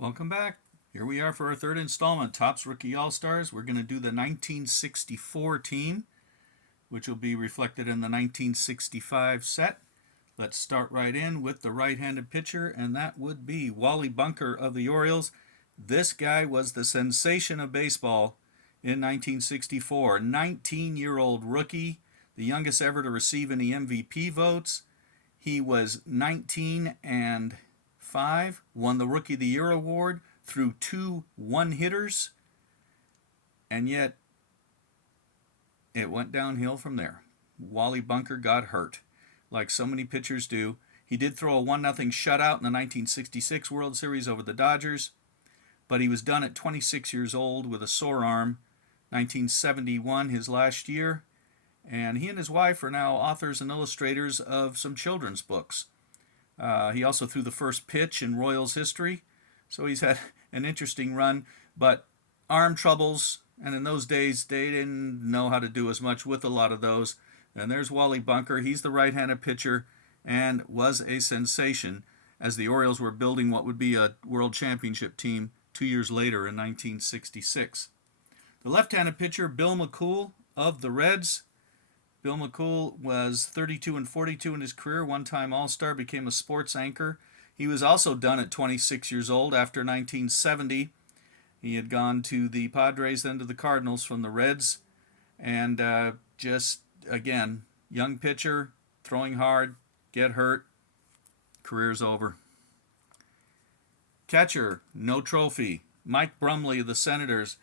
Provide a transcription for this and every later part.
Welcome back. Here we are for our third installment, Topps Rookie All-Stars. We're going to do the 1964 team, which will be reflected in the 1965 set. Let's start right in with the right-handed pitcher, and that would be Wally Bunker of the Orioles. This guy was the sensation of baseball in 1964. 19-year-old rookie, the youngest ever to receive any MVP votes. He was 19 and 5, won the Rookie of the Year award through 2 one-hitters, and yet it went downhill from there. Wally Bunker got hurt, like so many pitchers do. He did throw a 1-0 shutout in the 1966 World Series over the Dodgers, but he was done at 26 years old with a sore arm. 1971, his last year, and he and his wife are now authors and illustrators of some children's books. He also threw the first pitch in Royals history, so he's had an interesting run, but arm troubles, and in those days they didn't know how to do as much with a lot of those. And there's Wally Bunker. He's the right-handed pitcher and was a sensation as the Orioles were building what would be a world championship team 2 years later in 1966. The left-handed pitcher, Bill McCool of the Reds. Bill McCool was 32 and 42 in his career, one-time All-Star, became a sports anchor. He was also done at 26 years old after 1970. He had gone to the Padres, then to the Cardinals from the Reds, and just, again, young pitcher, throwing hard, get hurt, career's over. Catcher, no trophy, Mike Brumley of the Senators.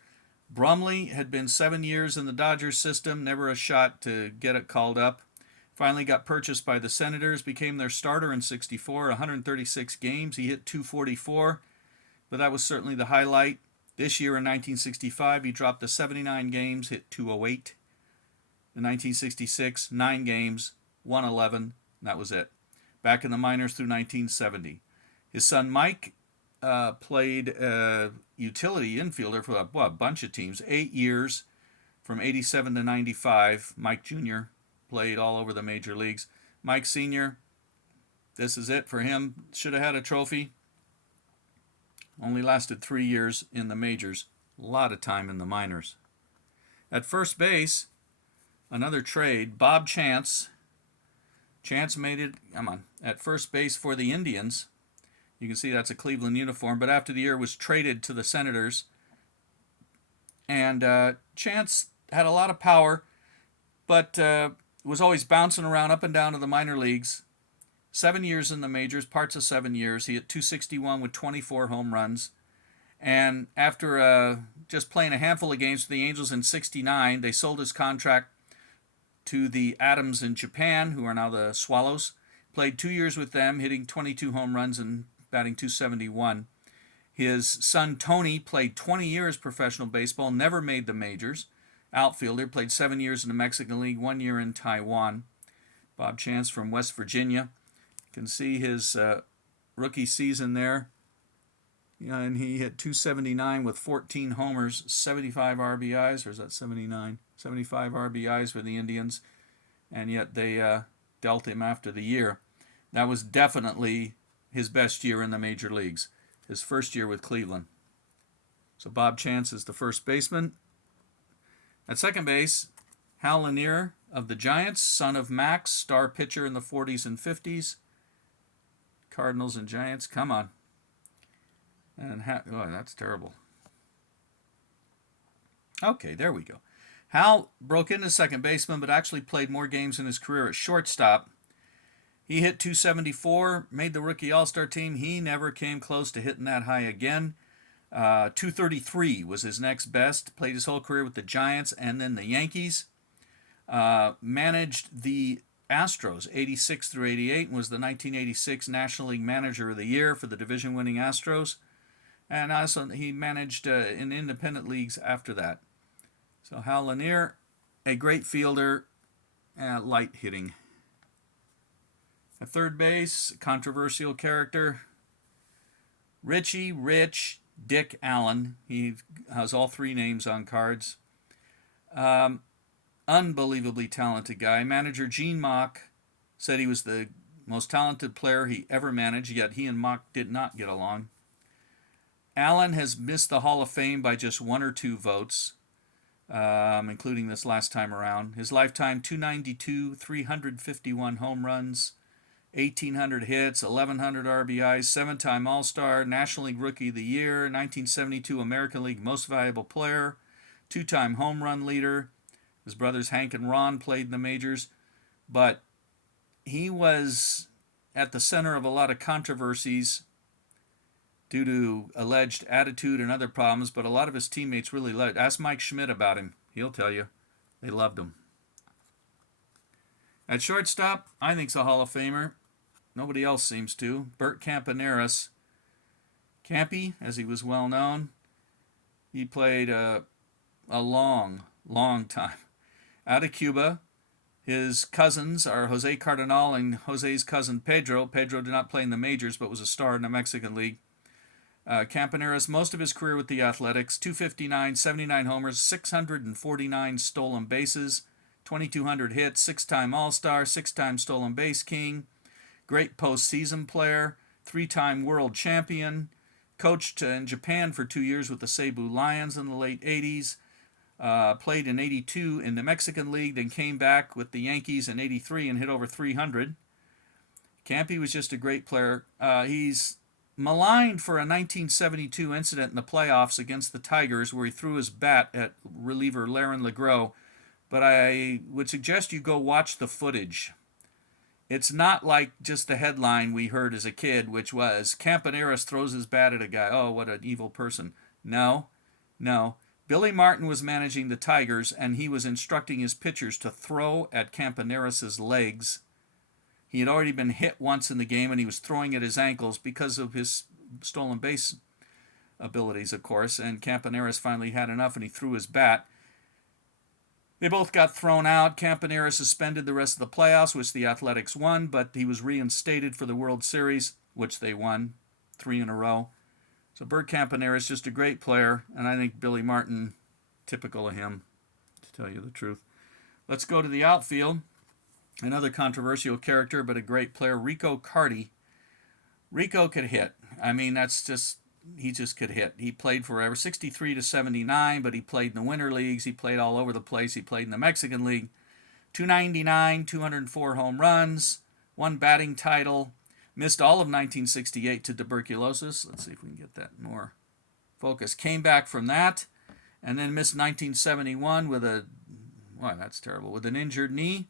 Brumley had been 7 years in the Dodgers system, never a shot to get it called up. Finally got purchased by the Senators, became their starter in 64, 136 games. He hit .244, but that was certainly the highlight. This year in 1965, he dropped to 79 games, hit .208. In 1966, 9 games, 111, and that was it. Back in the minors through 1970. His son Mike played utility infielder for a bunch of teams, 8 years, from 87 to 95. Mike Jr. played all over the major leagues. Mike Sr., this is it for him. Should have had a trophy. Only lasted 3 years in the majors. A lot of time in the minors. At first base, another trade, Bob Chance. Chance made it, at first base for the Indians. You can see that's a Cleveland uniform, but after the year was traded to the Senators. And Chance had a lot of power, but was always bouncing around up and down to the minor leagues. 7 years in the majors, parts of 7 years. He hit .261 with 24 home runs. And after just playing a handful of games for the Angels in 69, they sold his contract to the Atoms in Japan, who are now the Swallows. Played 2 years with them, hitting 22 home runs and batting .271. His son Tony played 20 years professional baseball, never made the majors. Outfielder, played 7 years in the Mexican League, 1 year in Taiwan. Bob Chance from West Virginia. You can see his rookie season there. And he hit .279 with 14 homers, 75 RBIs, or is that 79? 75 RBIs for the Indians, and yet they dealt him after the year. That was definitely his best year in the major leagues, his first year with Cleveland. So Bob Chance is the first baseman. At second base, Hal Lanier of the Giants, son of Max, star pitcher in the 40s and 50s. Cardinals and Giants, come on. And that's terrible. Okay, there we go. Hal broke into second baseman, but actually played more games in his career at shortstop. He hit .274, made the rookie all-star team. He never came close to hitting that high again. .233 was his next best. Played his whole career with the Giants and then the Yankees. Managed the Astros 86 through 88 and was the 1986 National League Manager of the Year for the division-winning Astros. And also he managed in independent leagues after that. So Hal Lanier, a great fielder, light hitting. At third base, controversial character, Richie Rich Dick Allen. He has all 3 names on cards. Unbelievably talented guy. Manager Gene Mauch said he was the most talented player he ever managed, yet he and Mauch did not get along. Allen has missed the Hall of Fame by just 1 or 2 votes, including this last time around. His lifetime: 292, 351 home runs, 1,800 hits, 1,100 RBIs, 7-time All-Star, National League Rookie of the Year, 1972 American League Most Valuable Player, 2-time home run leader. His brothers Hank and Ron played in the majors, but he was at the center of a lot of controversies due to alleged attitude and other problems, but a lot of his teammates really loved. Ask Mike Schmidt about him. He'll tell you. They loved him. At shortstop, I think's a Hall of Famer. Nobody else seems to. Bert Campaneris. Campy, as he was well known. He played a long, long time. Out of Cuba. His cousins are Jose Cardenal and Jose's cousin Pedro. Pedro did not play in the majors, but was a star in the Mexican League. Campaneris, most of his career with the Athletics, 259, 79 homers, 649 stolen bases, 2,200 hits, 6-time All-Star, 6-time stolen base king, great postseason player, 3-time world champion, coached in Japan for 2 years with the Cebu Lions in the late 80s, played in 82 in the Mexican League, then came back with the Yankees in 83 and hit over 300. Campy was just a great player. He's maligned for a 1972 incident in the playoffs against the Tigers where he threw his bat at reliever Laron LeGros, but I would suggest you go watch the footage. It's not like just the headline we heard as a kid, which was, Campaneris throws his bat at a guy. Oh, what an evil person. No. Billy Martin was managing the Tigers, and he was instructing his pitchers to throw at Campaneris' legs. He had already been hit once in the game, and he was throwing at his ankles because of his stolen base abilities, of course, and Campaneris finally had enough, and he threw his bat. They both got thrown out. Campaneris suspended the rest of the playoffs, which the Athletics won, but he was reinstated for the World Series, which they won 3 in a row. So Bert Campaneris, just a great player, and I think Billy Martin, typical of him, to tell you the truth. Let's go to the outfield. Another controversial character, but a great player, Rico Carty. Rico could hit. I mean, he just could hit. He played forever, 63 to 79, but he played in the winter leagues. He played all over the place. He played in the Mexican League. 299, 204 home runs, 1 batting title. Missed all of 1968 to tuberculosis. Let's see if we can get that more focus. Came back from that, and then missed 1971 with that's terrible, with an injured knee.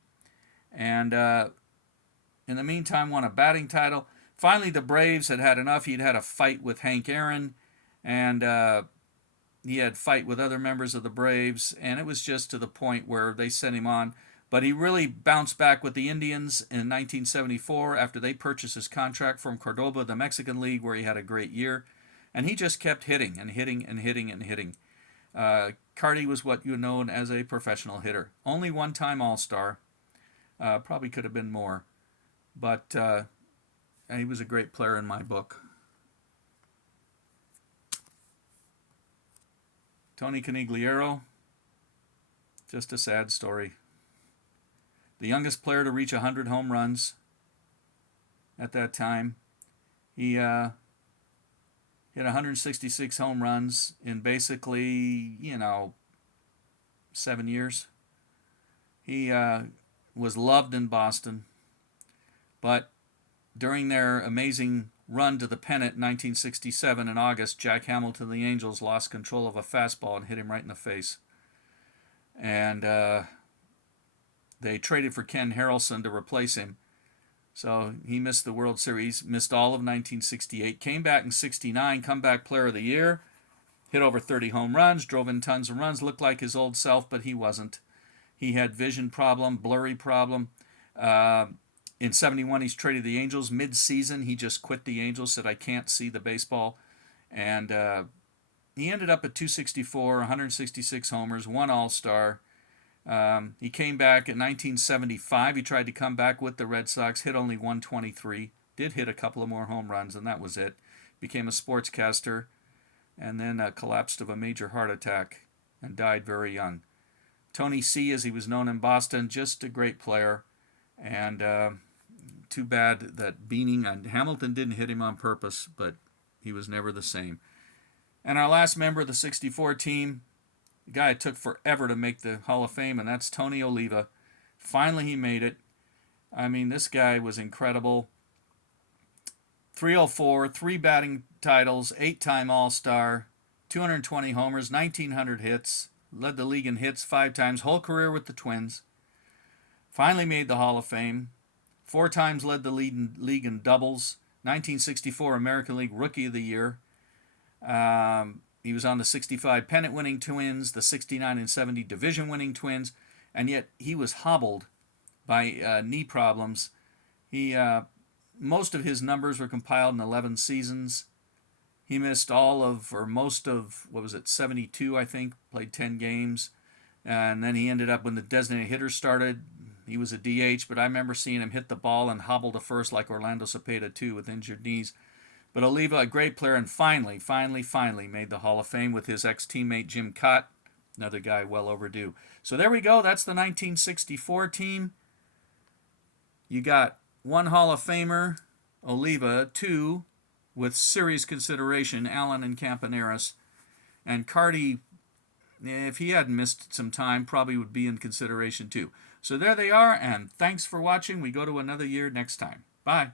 And in the meantime, won a batting title. Finally, the Braves had enough. He'd had a fight with Hank Aaron, and he had a fight with other members of the Braves, and it was just to the point where they sent him on. But he really bounced back with the Indians in 1974 after they purchased his contract from Cordoba, the Mexican League, where he had a great year. And he just kept hitting and hitting and hitting and hitting. Carty was what you know as a professional hitter. Only 1-time All-Star. Probably could have been more. But he was a great player in my book. Tony Conigliaro. Just a sad story. The youngest player to reach 100 home runs at that time. He hit 166 home runs in basically, 7 years. He was loved in Boston, but during their amazing run to the pennant in 1967 in August, Jack Hamilton of the Angels lost control of a fastball and hit him right in the face. And they traded for Ken Harrelson to replace him. So he missed the World Series, missed all of 1968, came back in 69, comeback player of the year, hit over 30 home runs, drove in tons of runs, looked like his old self, but he wasn't. He had vision problem, blurry problem. In 71, he's traded the Angels. Mid-season, he just quit the Angels, said, I can't see the baseball. And he ended up at 264, 166 homers, 1 All-Star. He came back in 1975. He tried to come back with the Red Sox, hit only 123, did hit a couple of more home runs, and that was it. Became a sportscaster, and then collapsed of a major heart attack and died very young. Tony C., as he was known in Boston, just a great player, and too bad that Hamilton didn't hit him on purpose, but he was never the same. And our last member of the 64 team, the guy it took forever to make the Hall of Fame, and that's Tony Oliva. Finally, he made it. I mean, this guy was incredible. 304, 3 batting titles, 8-time All-Star, 220 homers, 1,900 hits, led the league in hits 5 times, whole career with the Twins. Finally made the Hall of Fame. 4 times led the league in doubles. 1964 American League Rookie of the Year. He was on the 65 pennant-winning Twins, the 69 and 70 division-winning Twins, and yet he was hobbled by knee problems. Most of his numbers were compiled in 11 seasons. He missed most of, 72, I think, played 10 games. And then he ended up, when the designated hitter started, he was a DH, but I remember seeing him hit the ball and hobble to first like Orlando Cepeda too, with injured knees. But Oliva, a great player, and finally made the Hall of Fame with his ex-teammate Jim Cott, another guy well overdue. So there we go. That's the 1964 team. You got 1 Hall of Famer, Oliva, 2 with serious consideration, Allen and Campaneris. And Cardi, if he hadn't missed some time, probably would be in consideration too. So there they are, and thanks for watching. We go to another year next time. Bye.